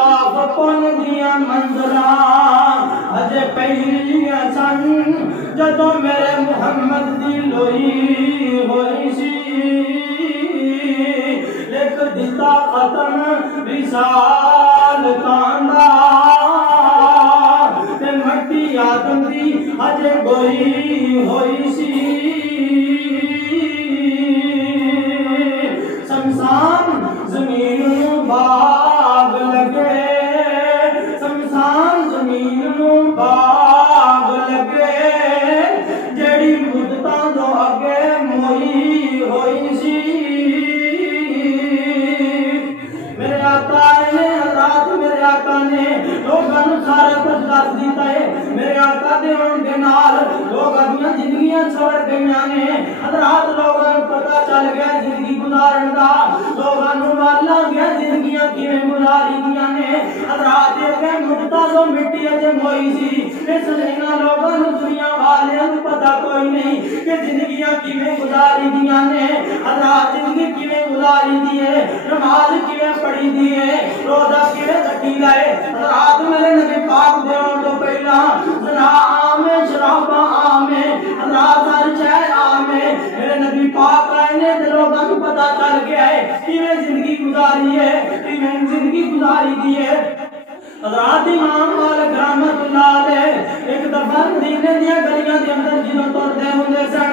काफ पन दिया मंजिला अजे पहलियां सन जदों मेरे मुहम्मद दी लोई होई सी लिख दिता खत्म विशाल कांदा ते मट्टी आदम दी अजे गोई होई सी शमशान जमीन बाग लगे शमशान जमीन बाग लगे जड़ी मुद्दतां दो अगे मोई होई सी मेरे आका ने रात मेरे आका ने लोगों को सारा कुछ दस दिता है मेरे आका दे होण दे नाल लोगों दी जिंदगियां छोड़ गईयां ने रात लोगों को पता चल गया जिंदगी गुजारन दा लोगों को माला गया जिंदगियां किवें गुजारी दियां ने रात के मुद्दा तो मिट्टी अजे मोई सी इस इन्हां लोगों को दुनिया वालियां को पता कोई नहीं कि जिंदगियां किवें गुजारी दियां ने रात जिंदगी किवें गुजारी दी है नमाज किवें पढ़ी दी है रोजा किवें रखी लाए रात मेरे नबी पाक दे होण तो पहला जना आमे शराबा आमे रात हर चाय आमे मेरे नबी पाक आए ने लोगों को पता चल गया है किवें जिंदगी गुजारी है किवें जिंदगी गुजारी दी है रात इमाम मालिक रहमतुल्लाह अलैह एक दफा मदीने दी गलियां दे अंदर जिदों तुरदे हुंदे सन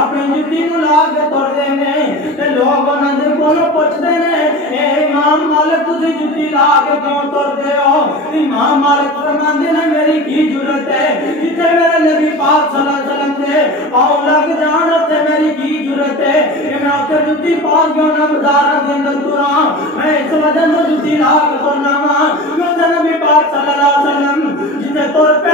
अपनी जुत्ती नु ला के तुरदे ने ते लोग उन्हां दे कोलों पुछदे ने ए इमाम मालिक तुसी जुत्ती ला के क्यों तुरदे हो इमाम मालिक फरमांदे ने मेरी की जरूरत है जिथे मेरे नबी पाक सल्लल्लाहु अलैहि वसल्लम दे पांव लग जान उत्थे मेरी की जरूरत है कि मैं उत्थे जुत्ती पा के उन्हां बाजारां दे अंदर तुरां मैं इस वजह से जुत्ती ला के तुरना वा नबी पाक सल्लल्लाहु अलैहि वसल्लम जिथे तुर पे